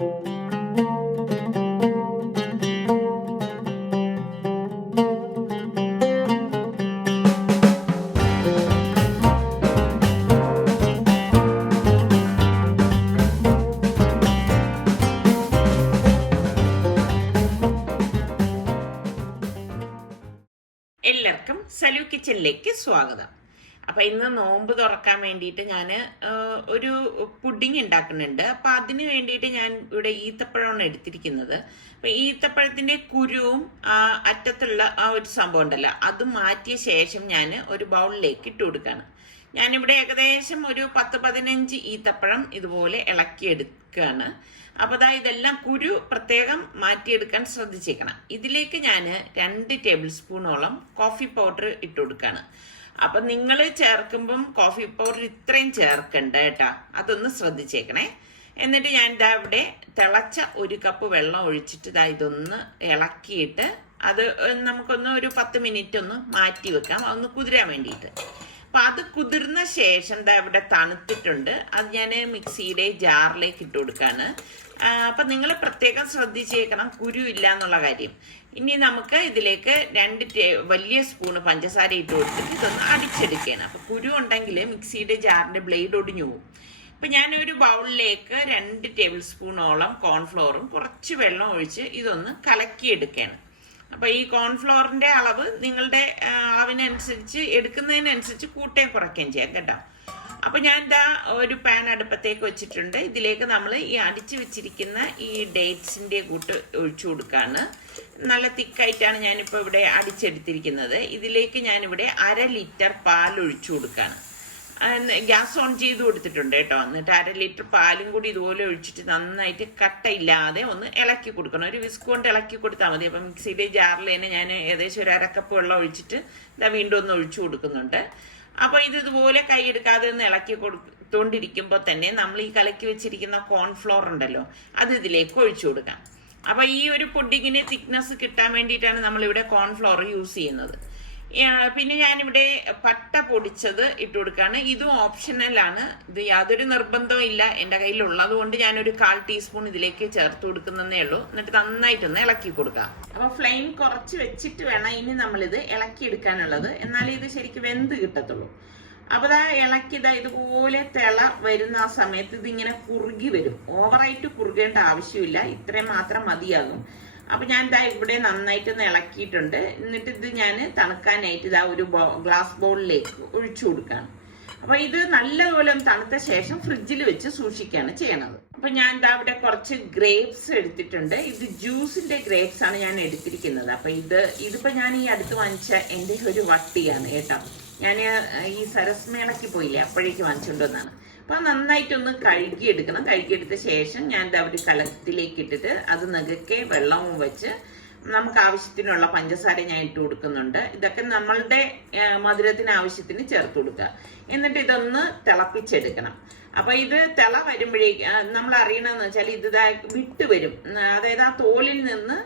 എല്ലാവർക്കും സലു കിച്ചനിലേക്ക് സ്വാഗതം. അപ്പം ഇന്ന് നോമ്പ് തുറക്കാൻ വേണ്ടിയിട്ട് ഞാൻ ഒരു പുഡിങ് ഉണ്ടാക്കുന്നുണ്ട്. അപ്പം അതിന് വേണ്ടിയിട്ട് ഞാൻ ഇവിടെ ഈത്തപ്പഴമാണ് എടുത്തിരിക്കുന്നത്. അപ്പം ഈത്തപ്പഴത്തിൻ്റെ കുരുവും അറ്റത്തുള്ള ആ ഒരു സംഭവം ഉണ്ടല്ലോ, അത് മാറ്റിയ ശേഷം ഞാൻ ഒരു ബൗളിലേക്ക് ഇട്ട് കൊടുക്കുകയാണ്. ഞാനിവിടെ ഏകദേശം ഒരു 10-15 ഈത്തപ്പഴം ഇതുപോലെ ഇളക്കിയെടുക്കുകയാണ്. അപ്പോൾ ഇതെല്ലാം കുരു പ്രത്യേകം മാറ്റിയെടുക്കാൻ ശ്രദ്ധിച്ചേക്കണം. ഇതിലേക്ക് ഞാൻ 2 ടേബിൾ സ്പൂണോളം കോഫി പൗഡർ ഇട്ട് കൊടുക്കുകയാണ്. അപ്പം നിങ്ങൾ ചേർക്കുമ്പം കോഫി പൗഡർ ഇത്രയും ചേർക്കണ്ട കേട്ടോ, അതൊന്ന് ശ്രദ്ധിച്ചേക്കണേ. എന്നിട്ട് ഞാൻ ഇവിടെ തിളച്ച 1 കപ്പ് വെള്ളം ഒഴിച്ചിട്ട് ഇതൊന്ന് ഇളക്കിയിട്ട് അത് നമുക്കൊന്ന് ഒരു 10 മിനിറ്റ് ഒന്ന് മാറ്റി വെക്കാം, അതൊന്ന് കുതിരാൻ വേണ്ടിയിട്ട്. അപ്പം അത് കുതിർന്ന ശേഷം ഇവിടെ തണുത്തിട്ടുണ്ട്, അത് ഞാൻ മിക്സിയുടെ ജാറിലേക്ക് ഇട്ട് കൊടുക്കുകയാണ്. അപ്പം നിങ്ങൾ പ്രത്യേകം ശ്രദ്ധിച്ചേക്കണം കുരു ഇല്ല എന്നുള്ള കാര്യം. ഇനി നമുക്ക് ഇതിലേക്ക് 2 വലിയ സ്പൂണ് പഞ്ചസാര ഇട്ട് കൊടുത്തിട്ട് ഇതൊന്ന് അടിച്ചെടുക്കുകയാണ്. അപ്പം കുരു ഉണ്ടെങ്കിൽ മിക്സിയുടെ ജാറിൻ്റെ ബ്ലേഡ് ഒടിഞ്ഞു പോകും. അപ്പം ഞാനൊരു ബൗളിലേക്ക് 2 ടേബിൾ സ്പൂണോളം കോൺഫ്ലോറും കുറച്ച് വെള്ളം ഒഴിച്ച് ഇതൊന്ന് കലക്കിയെടുക്കുകയാണ്. അപ്പോൾ ഈ കോൺഫ്ലോറിൻ്റെ അളവ് നിങ്ങളുടെ അളവിനനുസരിച്ച് എടുക്കുന്നതിനനുസരിച്ച് കൂട്ടുകയും കുറയ്ക്കുകയും ചെയ്യാം കേട്ടോ. അപ്പോൾ ഞാൻ ഒരു പാൻ അടുപ്പത്തേക്ക് വെച്ചിട്ടുണ്ട്. ഇതിലേക്ക് നമ്മൾ ഈ അടിച്ചു വെച്ചിരിക്കുന്ന ഈ ഡേറ്റ്സിൻ്റെ കൂട്ട് ഒഴിച്ചു കൊടുക്കുകയാണ്. നല്ല തിക്കായിട്ടാണ് ഞാനിപ്പോൾ ഇവിടെ അടിച്ചെടുത്തിരിക്കുന്നത്. ഇതിലേക്ക് ഞാനിവിടെ 1/2 ലിറ്റർ പാൽ ഒഴിച്ചു കൊടുക്കുകയാണ്. ഗ്യാസ് ഓൺ ചെയ്ത് കൊടുത്തിട്ടുണ്ട് കേട്ടോ. എന്നിട്ട് 1/2 ലിറ്റർ പാലും കൂടി ഇതുപോലെ ഒഴിച്ചിട്ട് നന്നായിട്ട് കട്ടയില്ലാതെ ഒന്ന് ഇളക്കി കൊടുക്കണം. ഒരു വിസ്ക് കൊണ്ട് ഇളക്കി കൊടുത്താൽ മതി. അപ്പം മിക്സിയുടെ ജാറിൽ തന്നെ ഞാൻ ഏകദേശം ഒരു 1/2 കപ്പ് വെള്ളം ഒഴിച്ചിട്ട് വീണ്ടും ഒന്ന് ഒഴിച്ചു കൊടുക്കുന്നുണ്ട്. അപ്പോൾ ഇതുപോലെ കൈയെടുക്കാതെ ഒന്ന് ഇളക്കി കൊടുത്തോണ്ടിരിക്കുമ്പോൾ തന്നെ നമ്മൾ ഈ കലക്കി വെച്ചിരിക്കുന്ന കോൺഫ്ലോർ ഉണ്ടല്ലോ, അത് ഇതിലേക്ക് ഒഴിച്ചു കൊടുക്കാം. അപ്പോൾ ഈ ഒരു പുഡിങ്ങിന് തിക്നെസ് കിട്ടാൻ വേണ്ടിയിട്ടാണ് നമ്മളിവിടെ കോൺഫ്ലോർ യൂസ് ചെയ്യുന്നത്. പിന്നെ ഞാനിവിടെ പട്ട പൊടിച്ചത് ഇട്ട് കൊടുക്കുകയാണ്. ഇതും ഓപ്ഷണലാണ്, ഇത് യാതൊരു നിർബന്ധവും ഇല്ല. എൻ്റെ കയ്യിലുള്ളത് കൊണ്ട് ഞാനൊരു 1/4 ടീസ്പൂൺ ഇതിലേക്ക് ചേർത്ത് കൊടുക്കുന്നതേ ഉള്ളൂ. എന്നിട്ട് നന്നായിട്ടൊന്ന് ഇളക്കി കൊടുക്കാം. അപ്പോൾ ഫ്ലെയിം കുറച്ച് വെച്ചിട്ട് വേണം ഇനി നമ്മളിത് ഇളക്കിയെടുക്കാനുള്ളത്, എന്നാലേ ഇത് ശരിക്കും വെന്ത് കിട്ടത്തുള്ളൂ. അപ്പോൾ ഇളക്കി ഇതുപോലെ തിള വരുന്ന ആ സമയത്ത് ഇതിങ്ങനെ കുറുകി വരും. ഓവറായിട്ട് കുറുകേണ്ട ആവശ്യമില്ല, ഇത്രയും മാത്രം മതിയാകും. അപ്പം ഞാൻ ഇവിടെ നന്നായിട്ടൊന്ന് ഇളക്കിയിട്ടുണ്ട്. എന്നിട്ട് ഇത് ഞാൻ തണുക്കാനായിട്ട് ഒരു ഗ്ലാസ് ബൗളിലേക്ക് ഒഴിച്ചു കൊടുക്കുകയാണ്. അപ്പോൾ ഇത് നല്ലപോലെ ഒന്ന് തണുത്ത ശേഷം ഫ്രിഡ്ജിൽ വെച്ച് സൂക്ഷിക്കുകയാണ് ചെയ്യണത്. അപ്പം ഞാൻ ഇവിടെ കുറച്ച് ഗ്രേപ്സ് എടുത്തിട്ടുണ്ട്. ഇത് ജ്യൂസിൻ്റെ ഗ്രേപ്സ് ആണ് ഞാൻ എടുത്തിരിക്കുന്നത്. അപ്പം ഇതിപ്പോൾ ഞാൻ ഈ അടുത്ത് വാങ്ങിച്ച എൻ്റെ ഒരു വട്ടിയാണ് കേട്ടോ. ഞാൻ ഈ സരസ്മേളയ്ക്ക് പോയില്ലേ, അപ്പോഴേക്ക് വാങ്ങിച്ചുകൊണ്ടുവന്നാണ്. അപ്പോൾ നന്നായിട്ടൊന്ന് കഴുകിയെടുക്കണം. കഴുകിയെടുത്ത ശേഷം ഞാൻ ഒരു കലത്തിലേക്ക് ഇട്ടിട്ട് അത് നെകക്കെ വെള്ളവും വെച്ച് നമുക്ക് ആവശ്യത്തിനുള്ള പഞ്ചസാര ഞാൻ ഇട്ട് കൊടുക്കുന്നുണ്ട്. ഇതൊക്കെ നമ്മളുടെ മധുരത്തിന് ആവശ്യത്തിന് ചേർത്ത് കൊടുക്കുക. എന്നിട്ട് ഇതൊന്ന് തിളപ്പിച്ചെടുക്കണം. അപ്പോൾ ഇത് തിള വരുമ്പോഴേക്ക് നമ്മൾ അറിയണമെന്ന് വെച്ചാൽ ഇത് വിട്ട് വരും. അതായത് ആ തോലിൽ നിന്ന്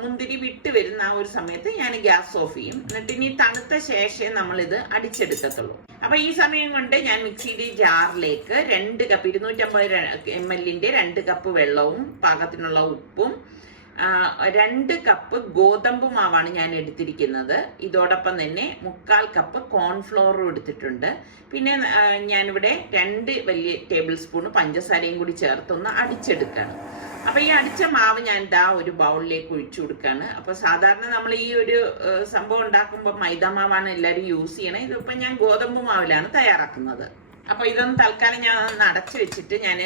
മുന്തിരി വിട്ട് വരുന്ന ആ ഒരു സമയത്ത് ഞാൻ ഗ്യാസ് ഓഫ് ചെയ്യും. എന്നിട്ട് ഇനി തണുത്ത ശേഷമേ നമ്മളിത് അടിച്ചെടുക്കത്തുള്ളൂ. അപ്പോൾ ഈ സമയം കൊണ്ട് ഞാൻ മിക്സിയുടെ ജാറിലേക്ക് 2 കപ്പ് 250 ml 2 കപ്പ് വെള്ളവും പാകത്തിനുള്ള ഉപ്പും 2 കപ്പ് ഗോതമ്പ് മാവാണ് ഞാൻ എടുത്തിരിക്കുന്നത്. ഇതോടൊപ്പം തന്നെ 1/4 കപ്പ് കോൺഫ്ലോറും എടുത്തിട്ടുണ്ട്. പിന്നെ ഞാനിവിടെ 2 വലിയ ടേബിൾ സ്പൂൺ പഞ്ചസാരയും കൂടി ചേർത്തൊന്ന് അടിച്ചെടുക്കുകയാണ്. അപ്പോൾ ഈ അടിച്ച മാവ് ഞാൻ ഒരു ബൗളിലേക്ക് ഒഴിച്ചു കൊടുക്കുകയാണ്. അപ്പോൾ സാധാരണ നമ്മൾ ഈ ഒരു സംഭവം ഉണ്ടാക്കുമ്പോൾ മൈദാമാവാണ് എല്ലാവരും യൂസ് ചെയ്യണത്. ഇതിപ്പോൾ ഞാൻ ഗോതമ്പ് മാവിലാണ് തയ്യാറാക്കുന്നത്. അപ്പോൾ ഇതൊന്ന് തൽക്കാലം ഞാൻ ഒന്ന് അടച്ചു വെച്ചിട്ട് ഞാൻ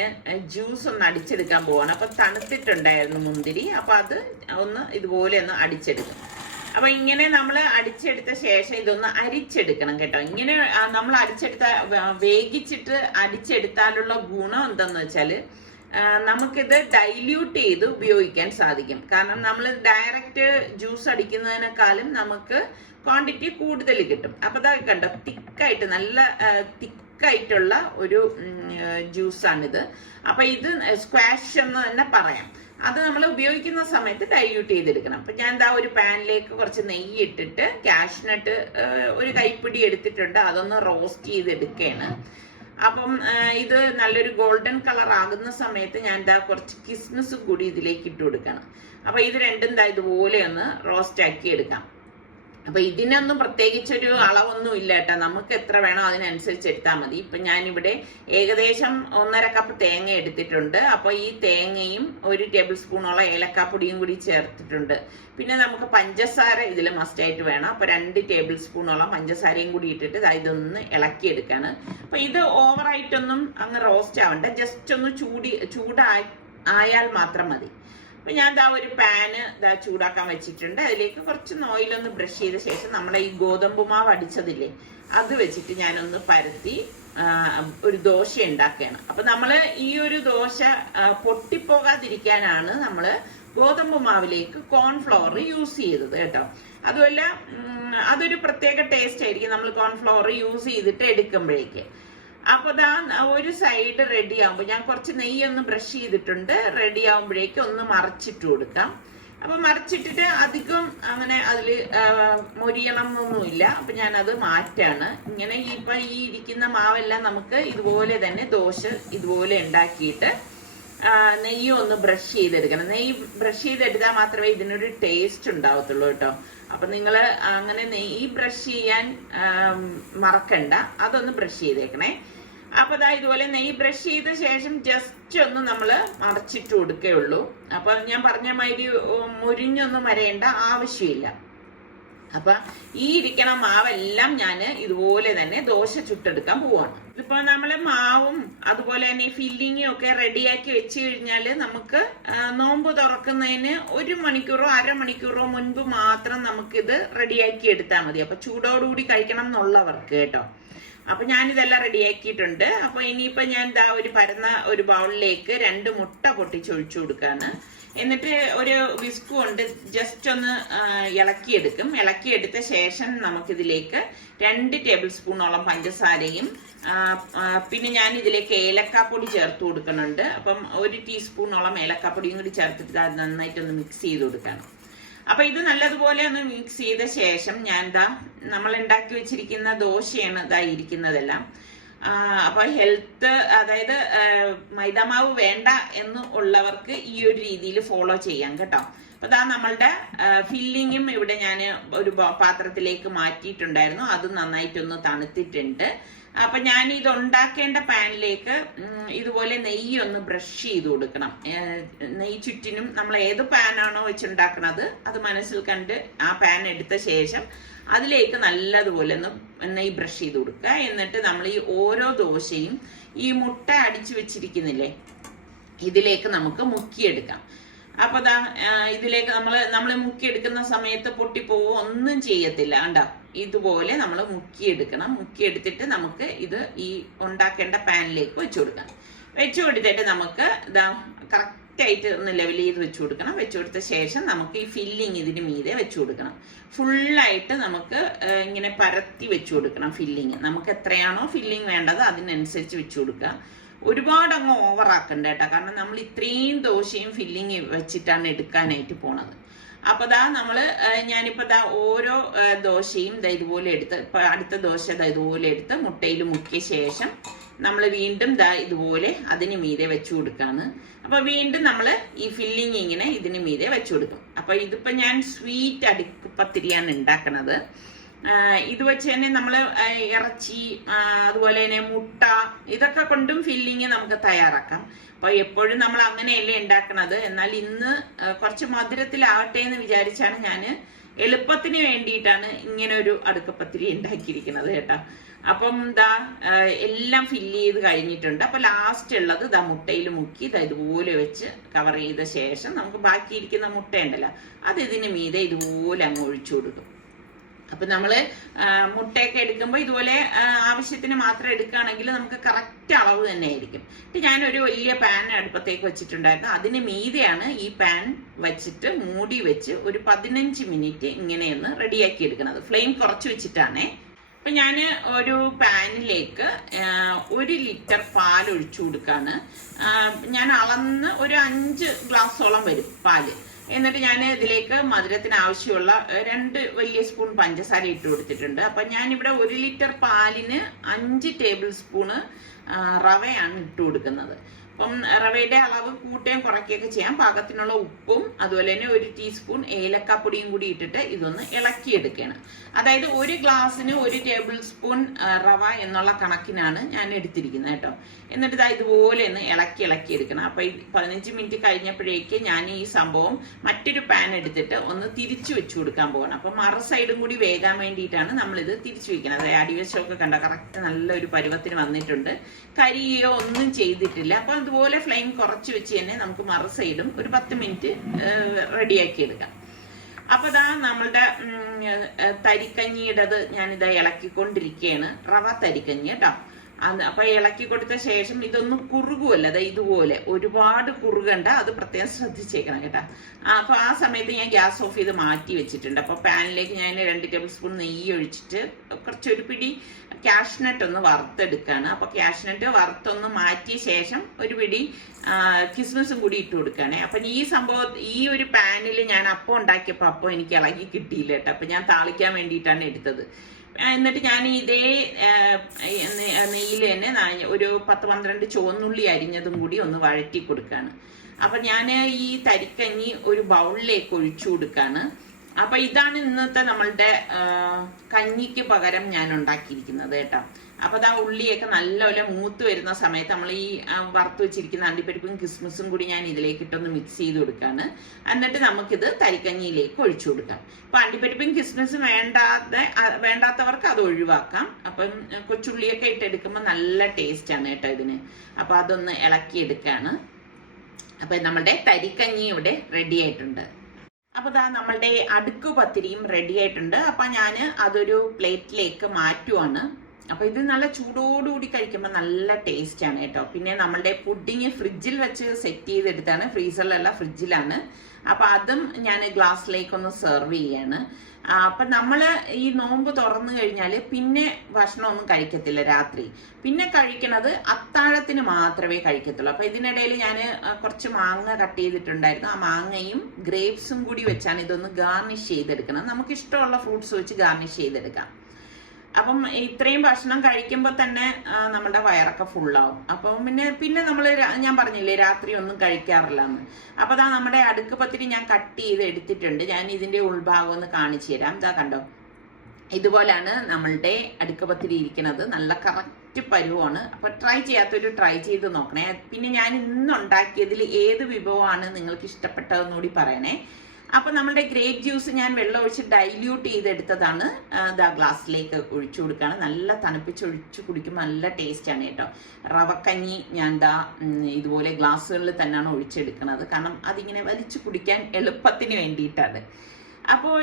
ജ്യൂസ് ഒന്ന് അടിച്ചെടുക്കാൻ പോവാണ്. അപ്പോൾ തണുത്തിട്ടുണ്ടായിരുന്നു മുന്തിരി, അപ്പോൾ അത് ഒന്ന് ഇതുപോലെ ഒന്ന് അടിച്ചെടുക്കും. അപ്പോൾ ഇങ്ങനെ നമ്മൾ അടിച്ചെടുത്ത ശേഷം ഇതൊന്ന് അരിച്ചെടുക്കണം കേട്ടോ. ഇങ്ങനെ നമ്മൾ വേഗിച്ചിട്ട് അടിച്ചെടുത്താലുള്ള ഗുണം എന്താന്ന് വെച്ചാൽ നമുക്കിത് ഡൈല്യൂട്ട് ചെയ്ത് ഉപയോഗിക്കാൻ സാധിക്കും. കാരണം നമ്മൾ ഡയറക്റ്റ് ജ്യൂസ് അടിക്കുന്നതിനേക്കാളും നമുക്ക് ക്വാണ്ടിറ്റി കൂടുതൽ കിട്ടും. അപ്പോൾ ഇതാ കണ്ടോ, തിക്കായിട്ട് നല്ല തിക്കായിട്ടുള്ള ഒരു ജ്യൂസാണിത്. അപ്പോൾ ഇത് സ്ക്വാഷ് എന്ന് തന്നെ പറയാം. അത് നമ്മൾ ഉപയോഗിക്കുന്ന സമയത്ത് ഡൈല്യൂട്ട് ചെയ്തെടുക്കണം. അപ്പം ഞാൻ ഒരു പാനിലേക്ക് കുറച്ച് നെയ്യ് ഇട്ടിട്ട് കാഷ്നട്ട് ഒരു കൈപ്പിടി എടുത്തിട്ടുണ്ട്, അതൊന്ന് റോസ്റ്റ് ചെയ്തെടുക്കുകയാണ്. അപ്പം ഇത് നല്ലൊരു ഗോൾഡൻ കളർ ആകുന്ന സമയത്ത് ഞാൻ ഇതാ കുറച്ച് കിസ്മിസും കൂടി ഇതിലേക്ക് ഇട്ട് കൊടുക്കണം. അപ്പൊ ഇത് രണ്ടും ഇതാ ഇതുപോലെ ഒന്ന് റോസ്റ്റ് ആക്കി എടുക്കാം. അപ്പൊ ഇതിനൊന്നും പ്രത്യേകിച്ചൊരു അളവൊന്നും ഇല്ല കേട്ടോ, നമുക്ക് എത്ര വേണോ അതിനനുസരിച്ച് എടുത്താൽ മതി. ഇപ്പൊ ഞാനിവിടെ ഏകദേശം 1.5 കപ്പ് തേങ്ങ എടുത്തിട്ടുണ്ട്. അപ്പൊ ഈ തേങ്ങയും 1 ടേബിൾ സ്പൂണോളം ഏലക്കാപ്പൊടിയും കൂടി ചേർത്തിട്ടുണ്ട്. പിന്നെ നമുക്ക് പഞ്ചസാര ഇതിൽ മസ്റ്റായിട്ട് വേണം. അപ്പൊ 2 ടേബിൾ സ്പൂണോളം പഞ്ചസാരയും കൂടി ഇട്ടിട്ട് ഇതൊന്ന് ഇളക്കിയെടുക്കാണ്. അപ്പൊ ഇത് ഓവറായിട്ടൊന്നും അങ്ങ് റോസ്റ്റ് ആവണ്ട, ജസ്റ്റ് ഒന്ന് ചൂടായാൽ മാത്രം മതി. അപ്പൊ ഞാൻ ഒരു പാന് ചൂടാക്കാൻ വെച്ചിട്ടുണ്ട്. അതിലേക്ക് കുറച്ച് ഓയിലൊന്ന് ബ്രഷ് ചെയ്ത ശേഷം നമ്മളെ ഈ ഗോതമ്പ് മാവ് അടിച്ചതില്ലേ അത് വെച്ചിട്ട് ഞാനൊന്ന് പരത്തി ഒരു ദോശ ഉണ്ടാക്കുകയാണ്. അപ്പൊ നമ്മള് ഈ ഒരു ദോശ പൊട്ടിപ്പോകാതിരിക്കാനാണ് നമ്മള് ഗോതമ്പ് മാവിലേക്ക് കോൺഫ്ലവർ യൂസ് ചെയ്തത് കേട്ടോ. അതുമല്ല അതൊരു പ്രത്യേക ടേസ്റ്റ് ആയിരിക്കും നമ്മൾ കോൺഫ്ലവർ യൂസ് ചെയ്തിട്ട് എടുക്കുമ്പോഴേക്ക്. അപ്പൊ ഒരു സൈഡ് റെഡി ആകുമ്പോൾ ഞാൻ കുറച്ച് നെയ്യൊന്ന് ബ്രഷ് ചെയ്തിട്ടുണ്ട്. റെഡി ആകുമ്പോഴേക്കും ഒന്ന് മറിച്ചിട്ട് കൊടുക്കാം. അപ്പൊ മറിച്ചിട്ടിട്ട് അധികം അങ്ങനെ അതില് മൊരിയണം എന്നൊന്നുമില്ല. അപ്പൊ ഞാനത് മാറ്റാണ്. ഇങ്ങനെ ഇപ്പൊ ഈ ഇരിക്കുന്ന മാവെല്ലാം നമുക്ക് ഇതുപോലെ തന്നെ ദോശ ഇതുപോലെ ഉണ്ടാക്കിയിട്ട് നെയ്യും ഒന്ന് ബ്രഷ് ചെയ്തെടുക്കണം. നെയ്യ് ബ്രഷ് ചെയ്തെടുത്താൽ മാത്രമേ ഇതിനൊരു ടേസ്റ്റ് ഉണ്ടാവത്തുള്ളൂ കേട്ടോ. അപ്പൊ നിങ്ങൾ അങ്ങനെ നെയ്യ് ബ്രഷ് ചെയ്യാൻ മറക്കണ്ട, അതൊന്ന് ബ്രഷ് ചെയ്തേക്കണേ. അപ്പൊ ഇതുപോലെ നെയ്യ് ബ്രഷ് ചെയ്ത ശേഷം ജസ്റ്റ് ഒന്ന് നമ്മള് മറച്ചിട്ട് കൊടുക്കുകയുള്ളൂ. അപ്പൊ ഞാൻ പറഞ്ഞ മാതിരി മുരിഞ്ഞൊന്നും വരേണ്ട ആവശ്യമില്ല. അപ്പൊ ഈ ഇരിക്കണ മാവെല്ലാം ഞാൻ ഇതുപോലെ തന്നെ ദോശ ചുട്ടെടുക്കാൻ പോവാണ്. ഇപ്പൊ നമ്മള് മാവും അതുപോലെ തന്നെ ഫില്ലിങ്ങും ഒക്കെ റെഡിയാക്കി വെച്ച് കഴിഞ്ഞാല് നമുക്ക് നോമ്പ് തുറക്കുന്നതിന് 1 മണിക്കൂറോ അരമണിക്കൂറോ മുൻപ് മാത്രം നമുക്കിത് റെഡിയാക്കി എടുത്താൽ മതി. അപ്പൊ ചൂടോടുകൂടി കഴിക്കണം എന്നുള്ളവർക്ക് കേട്ടോ. അപ്പൊ ഞാനിതെല്ലാം റെഡിയാക്കിയിട്ടുണ്ട്. അപ്പൊ ഇനിയിപ്പോ ഞാൻ ഒരു പരന്ന ഒരു ബൗളിലേക്ക് 2 മുട്ട പൊട്ടിച്ചൊഴിച്ചു കൊടുക്കാണ്. എന്നിട്ട് ഒരു വിസ്ക് കൊണ്ട് ജസ്റ്റ് ഒന്ന് ഇളക്കിയെടുക്കും. ഇളക്കിയെടുത്ത ശേഷം നമുക്കിതിലേക്ക് 2 ടേബിൾ സ്പൂണോളം പഞ്ചസാരയും പിന്നെ ഞാൻ ഇതിലേക്ക് ഏലക്കാപ്പൊടി ചേർത്ത് കൊടുക്കുന്നുണ്ട്. അപ്പം 1 ടീസ്പൂണോളം ഏലക്കാപ്പൊടിയും കൂടി ചേർത്തിട്ട് അത് നന്നായിട്ടൊന്ന് മിക്സ് ചെയ്ത് കൊടുക്കണം. അപ്പൊ ഇത് നല്ലതുപോലെ ഒന്ന് മിക്സ് ചെയ്ത ശേഷം ഞാൻ നമ്മൾ ഉണ്ടാക്കി വെച്ചിരിക്കുന്ന ദോശയാണ് ഇരിക്കുന്നതെല്ലാം. അപ്പൊ ഹെൽത്ത്, അതായത് മൈദാമാവ് വേണ്ട എന്ന് ഉള്ളവർക്ക് ഈ ഒരു രീതിയിൽ ഫോളോ ചെയ്യാം കേട്ടോ. അപ്പൊ നമ്മളുടെ ഫില്ലിങ്ങും ഇവിടെ ഞാൻ ഒരു പാത്രത്തിലേക്ക് മാറ്റിയിട്ടുണ്ടായിരുന്നു. അത് നന്നായിട്ടൊന്ന് തണുത്തിട്ടുണ്ട്. അപ്പൊ ഞാൻ ഇത് ഉണ്ടാക്കേണ്ട പാനിലേക്ക് ഇതുപോലെ നെയ്യ് ഒന്ന് ബ്രഷ് ചെയ്ത് കൊടുക്കണം. നെയ്യ് ചുറ്റിനും നമ്മൾ ഏത് പാനാണോ വെച്ചുണ്ടാക്കണത് അത് മനസ്സിൽ കണ്ട് ആ പാൻ എടുത്ത ശേഷം അതിലേക്ക് നല്ലതുപോലെ ഒന്ന് നെയ്യ് ബ്രഷ് ചെയ്ത് കൊടുക്കുക. എന്നിട്ട് നമ്മൾ ഈ ഓരോ ദോശയും ഈ മുട്ട അടിച്ചു വെച്ചിരിക്കുന്നില്ലേ ഇതിലേക്ക് നമുക്ക് മുക്കിയെടുക്കാം. അപ്പൊ ഇതിലേക്ക് നമ്മൾ മുക്കിയെടുക്കുന്ന സമയത്ത് പൊട്ടിപ്പോവോ ഒന്നും ചെയ്യത്തില്ല. കണ്ടോ, ഇതുപോലെ നമ്മൾ മുക്കിയെടുക്കണം. മുക്കിയെടുത്തിട്ട് നമുക്ക് ഇത് ഈ ഉണ്ടാക്കേണ്ട പാനിലേക്ക് വെച്ചു കൊടുക്കാം. വെച്ചു കൊടുത്തിട്ട് നമുക്ക് കറക്റ്റ് ആയിട്ട് ഒന്ന് ലെവൽ ചെയ്ത് വെച്ചു കൊടുക്കണം. വെച്ചു കൊടുത്ത ശേഷം നമുക്ക് ഈ ഫില്ലിങ് ഇതിന് മീതെ വെച്ചു കൊടുക്കണം. ഫുള്ളായിട്ട് നമുക്ക് ഇങ്ങനെ പരത്തി വെച്ചു കൊടുക്കണം. ഫില്ലിങ് നമുക്ക് എത്രയാണോ ഫില്ലിങ് വേണ്ടത് അതിനനുസരിച്ച് വെച്ചു കൊടുക്കുക. ഒരുപാട് അങ്ങ് ഓവറാക്കണ്ട കേട്ടോ, കാരണം നമ്മൾ ഇത്രയും ദോശയും ഫില്ലിങ് വെച്ചിട്ടാണ് എടുക്കാനായിട്ട് പോണത്. അപ്പൊ ഞാനിപ്പോ ഓരോ ദോശയും ഇതുപോലെ എടുത്ത്, ഇപ്പൊ അടുത്ത ദോശ ഇതുപോലെ എടുത്ത് മുട്ടയിൽ മുക്കിയ ശേഷം നമ്മൾ വീണ്ടും ഇതുപോലെ അതിന് മീതെ വെച്ചു കൊടുക്കാണ്. അപ്പൊ വീണ്ടും നമ്മൾ ഈ ഫില്ലിങ് ഇങ്ങനെ ഇതിന് മീതെ വെച്ചു കൊടുക്കും. അപ്പൊ ഇതിപ്പോ ഞാൻ സ്വീറ്റ് അടുക്കുപത്തിരിയാണ് ഉണ്ടാക്കണത്. ഇത് വെച്ച് തന്നെ നമ്മൾ ഇറച്ചി അതുപോലെ തന്നെ മുട്ട ഇതൊക്കെ കൊണ്ടും ഫില്ലിങ് നമുക്ക് തയ്യാറാക്കാം. അപ്പൊ എപ്പോഴും നമ്മൾ അങ്ങനെയല്ലേ ഉണ്ടാക്കണത്. എന്നാൽ ഇന്ന് കുറച്ച് മധുരത്തിലാവട്ടെ എന്ന് വിചാരിച്ചാണ് ഞാൻ എളുപ്പത്തിന് വേണ്ടിയിട്ടാണ് ഇങ്ങനെ ഒരു അടുക്കപ്പത്തിരി ഉണ്ടാക്കിയിരിക്കുന്നത് കേട്ടോ. അപ്പം എല്ലാം ഫില്ല് ചെയ്ത് കഴിഞ്ഞിട്ടുണ്ട്. അപ്പൊ ലാസ്റ്റ് ഉള്ളത് മുട്ടയിൽ മുക്കി ഇതുപോലെ വെച്ച് കവർ ചെയ്ത ശേഷം നമുക്ക് ബാക്കിയിരിക്കുന്ന മുട്ട ഉണ്ടല്ലോ അത് ഇതിന് മീതെ ഇതുപോലെ അങ്ങ് ഒഴിച്ചു കൊടുക്കും. അപ്പൊ നമ്മള് മുട്ടയൊക്കെ എടുക്കുമ്പോൾ ഇതുപോലെ ആവശ്യത്തിന് മാത്രം എടുക്കുകയാണെങ്കിൽ നമുക്ക് കറക്റ്റ് അളവ് തന്നെ ആയിരിക്കും. ഞാനൊരു വലിയ പാൻ അടുപ്പത്തേക്ക് വെച്ചിട്ടുണ്ടായിരുന്നു. അതിന് മീതെയാണ് ഈ പാൻ വെച്ചിട്ട് മൂടി വെച്ച് ഒരു 15 മിനിറ്റ് ഇങ്ങനെയൊന്ന് റെഡിയാക്കി എടുക്കുന്നത്. ഫ്ലെയിം കുറച്ച് വെച്ചിട്ടാണേ. അപ്പൊ ഞാൻ ഒരു പാനിലേക്ക് 1 ലിറ്റർ പാൽ ഒഴിച്ചു കൊടുക്കാണ്. ഞാൻ അളന്ന് ഒരു 5 ഗ്ലാസോളം വരും പാല്. എന്നിട്ട് ഞാൻ ഇതിലേക്ക് മധുരത്തിന് ആവശ്യമുള്ള 2 വലിയ സ്പൂൺ പഞ്ചസാര ഇട്ട് കൊടുത്തിട്ടുണ്ട്. അപ്പൊ ഞാനിവിടെ 1 ലിറ്റർ പാലിന് 5 ടേബിൾ സ്പൂണ് റവയാണ് ഇട്ട് കൊടുക്കുന്നത്. അപ്പം റവയുടെ അളവ് കൂട്ടുകയും കുറയ്ക്കുകയൊക്കെ ചെയ്യാം. പാകത്തിനുള്ള ഉപ്പും അതുപോലെ തന്നെ 1 ടീസ്പൂൺ ഏലക്കാപ്പൊടിയും കൂടി ഇട്ടിട്ട് ഇതൊന്ന് ഇളക്കിയെടുക്കുകയാണ്. അതായത് 1 ഗ്ലാസ്സിന് 1 ടേബിൾ സ്പൂൺ റവ എന്നുള്ള കണക്കിനാണ് ഞാൻ എടുത്തിരിക്കുന്നത് കേട്ടോ. എന്നിട്ട് ഇതുപോലെ ഒന്ന് ഇളക്കി എടുക്കണം. അപ്പൊ 15 മിനിറ്റ് കഴിഞ്ഞപ്പോഴേക്ക് ഞാൻ ഈ സംഭവം മറ്റൊരു പാൻ എടുത്തിട്ട് ഒന്ന് തിരിച്ചു വെച്ചു കൊടുക്കാൻ പോകണം. അപ്പൊ മറു സൈഡും കൂടി വേകാൻ വേണ്ടിയിട്ടാണ് നമ്മളിത് തിരിച്ചു വെക്കുന്നത്. അടിവശമൊക്കെ കണ്ട കറക്റ്റ് നല്ലൊരു പരുവത്തിന് വന്നിട്ടുണ്ട്. കരിയോ ഒന്നും ചെയ്തിട്ടില്ല. അപ്പൊ അതുപോലെ ഫ്ലെയിം കുറച്ച് വെച്ച് തന്നെ നമുക്ക് മറു സൈഡും ഒരു 10 മിനിറ്റ് റെഡിയാക്കി എടുക്കാം. അപ്പൊ നമ്മളുടെ തരിക്കഞ്ഞിയുടേത് ഞാനിത് ഇളക്കിക്കൊണ്ടിരിക്കുകയാണ്. റവ തരിക്കഞ്ഞി കേട്ടോ. അപ്പൊ ഇളക്കി കൊടുത്ത ശേഷം ഇതൊന്നും കുറുകുമല്ല. ഇതുപോലെ ഒരുപാട് കുറുകണ്ട, അത് പ്രത്യേകം ശ്രദ്ധിച്ചേക്കണം കേട്ടോ. അപ്പൊ ആ സമയത്ത് ഞാൻ ഗ്യാസ് ഓഫ് ചെയ്ത് മാറ്റി വെച്ചിട്ടുണ്ട്. അപ്പൊ പാനിലേക്ക് ഞാൻ 2 ടേബിൾ സ്പൂൺ നെയ്യ് ഒഴിച്ചിട്ട് കുറച്ചൊരു പിടി കാഷ്നട്ട് ഒന്ന് വറുത്തെടുക്കുകയാണ്. അപ്പൊ കാഷ്നട്ട് വറുത്തൊന്ന് മാറ്റിയ ശേഷം ഒരു പിടി കിസ്മിസും കൂടി ഇട്ട് കൊടുക്കുകയാണ്. അപ്പൊ ഈ ഒരു പാനിൽ ഞാൻ അപ്പം ഉണ്ടാക്കിയപ്പോൾ അപ്പം എനിക്ക് ഇളകി കിട്ടിയില്ല കേട്ടോ. അപ്പൊ ഞാൻ താളിക്കാൻ വേണ്ടിയിട്ടാണ് എടുത്തത്. എന്നിട്ട് ഞാൻ ഇതേ നെയ്യിൽ തന്നെ ഒരു 10-12 ചുവന്നുള്ളി അരിഞ്ഞതും കൂടി ഒന്ന് വഴറ്റി കൊടുക്കുകയാണ്. അപ്പൊ ഞാൻ ഈ തരിക്കഞ്ഞി ഒരു ബൗളിലേക്ക് ഒഴിച്ചു കൊടുക്കുകയാണ്. അപ്പൊ ഇതാണ് ഇന്നത്തെ നമ്മളുടെ കഞ്ഞിക്ക് പകരം ഞാൻ ഉണ്ടാക്കിയിരിക്കുന്നത് കേട്ടോ. അപ്പൊ ഉള്ളിയൊക്കെ നല്ലപോലെ മൂത്ത് വരുന്ന സമയത്ത് നമ്മൾ ഈ വറുത്ത് വെച്ചിരിക്കുന്ന അണ്ടിപ്പരിപ്പും കിസ്മിസും കൂടി ഞാൻ ഇതിലേക്ക് ഇട്ടൊന്ന് മിക്സ് ചെയ്ത് കൊടുക്കാണ്. എന്നിട്ട് നമുക്കിത് തരിക്കഞ്ഞിയിലേക്ക് ഒഴിച്ചു കൊടുക്കാം. അപ്പൊ അണ്ടിപ്പരിപ്പും കിസ്മിസും വേണ്ടാത്തവർക്ക് അത് ഒഴിവാക്കാം. അപ്പം കൊച്ചുള്ളിയൊക്കെ ഇട്ടെടുക്കുമ്പോൾ നല്ല ടേസ്റ്റ് ആണ് കേട്ടോ ഇതിന്. അപ്പൊ അതൊന്ന് ഇളക്കിയെടുക്കാണ്. അപ്പൊ നമ്മളുടെ തരിക്കഞ്ഞി ഇവിടെ റെഡി ആയിട്ടുണ്ട്. അപ്പൊ നമ്മളുടെ അടുക്കുപത്തിരിയും റെഡി ആയിട്ടുണ്ട്. അപ്പൊ ഞാൻ അതൊരു പ്ലേറ്റിലേക്ക് മാറ്റുവാണ്. അപ്പൊ ഇത് നല്ല ചൂടോടുകൂടി കഴിക്കുമ്പോൾ നല്ല ടേസ്റ്റ് ആണ് കേട്ടോ. പിന്നെ നമ്മളുടെ പുഡിങ് ഫ്രിഡ്ജിൽ വെച്ച് സെറ്റ് ചെയ്തെടുത്താണ്, ഫ്രീസറിലല്ല ഫ്രിഡ്ജിലാണ്. അപ്പൊ അതും ഞാൻ ഗ്ലാസ്സിലേക്ക് ഒന്ന് സെർവ് ചെയ്യാണ്. അപ്പൊ നമ്മള് ഈ നോമ്പ് തുറന്നു കഴിഞ്ഞാല് പിന്നെ ഭക്ഷണമൊന്നും കഴിക്കത്തില്ല രാത്രി. പിന്നെ കഴിക്കണത് അത്താഴത്തിന് മാത്രമേ കഴിക്കത്തുള്ളൂ. അപ്പൊ ഇതിനിടയിൽ ഞാൻ കുറച്ച് മാങ്ങ കട്ട് ചെയ്തിട്ടുണ്ടായിരുന്നു. ആ മാങ്ങയും ഗ്രേപ്സും കൂടി വെച്ചാണ് ഇതൊന്ന് ഗാർണിഷ് ചെയ്തെടുക്കണം. നമുക്ക് ഇഷ്ടമുള്ള ഫ്രൂട്ട്സ് വെച്ച് ഗാർണിഷ് ചെയ്തെടുക്കാം. അപ്പം ഇത്രയും ഭക്ഷണം കഴിക്കുമ്പോൾ തന്നെ നമ്മുടെ വയറൊക്കെ ഫുള്ളാവും. അപ്പം പിന്നെ നമ്മൾ ഞാൻ പറഞ്ഞില്ലേ രാത്രി ഒന്നും കഴിക്കാറില്ല എന്ന്. അപ്പൊ നമ്മുടെ അടുക്കുപത്തിരി ഞാൻ കട്ട് ചെയ്ത് എടുത്തിട്ടുണ്ട്. ഞാൻ ഇതിന്റെ ഉൾഭാഗം ഒന്ന് കാണിച്ചു തരാം. കണ്ടോ, ഇതുപോലാണ് നമ്മളുടെ അടുക്കുപത്തിരി ഇരിക്കുന്നത്. നല്ല കറക്റ്റ് പരുവാണ്. അപ്പൊ ട്രൈ ചെയ്യാത്തൊരു ട്രൈ ചെയ്ത് നോക്കണേ. പിന്നെ ഞാൻ ഇന്ന് ഉണ്ടാക്കിയതിൽ ഏത് വിഭവമാണ് നിങ്ങൾക്ക് ഇഷ്ടപ്പെട്ടതെന്ന് കൂടി പറയണേ. അപ്പൊ നമ്മുടെ ഗ്രേപ്പ് ജ്യൂസ് ഞാൻ വെള്ളം ഒഴിച്ച് ഡൈല്യൂട്ട് ചെയ്തെടുത്തതാണ്. ഗ്ലാസ്സിലേക്ക് ഒഴിച്ചു കൊടുക്കുകയാണ്. നല്ല തണുപ്പിച്ചൊഴിച്ച് കുടിക്കുമ്പോൾ നല്ല ടേസ്റ്റ് ആണ് കേട്ടോ. റവക്കഞ്ഞി ഞാൻ ഇതുപോലെ ഗ്ലാസ്സുകളിൽ തന്നെയാണ് ഒഴിച്ചെടുക്കുന്നത്. കാരണം അതിങ്ങനെ വലിച്ചു കുടിക്കാൻ എളുപ്പത്തിന് വേണ്ടിയിട്ടാണ്. അപ്പോൾ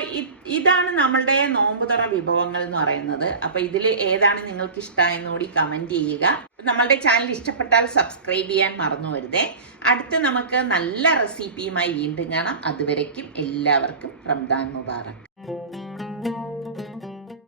ഇതാണ് നമ്മളുടെ നോമ്പുതുറ വിഭവങ്ങൾ എന്ന് പറയുന്നത്. അപ്പൊ ഇതിൽ ഏതാണ് നിങ്ങൾക്ക് ഇഷ്ടമായെന്ന് കൂടി കമന്റ് ചെയ്യുക. നമ്മളുടെ ചാനൽ ഇഷ്ടപ്പെട്ടാൽ സബ്സ്ക്രൈബ് ചെയ്യാൻ മറന്നു വരുതേ. അടുത്ത് നമുക്ക് നല്ല റെസിപ്പിയുമായി വീണ്ടും കാണാം. അതുവരയ്ക്കും എല്ലാവർക്കും റമദാൻ മുബാറക്.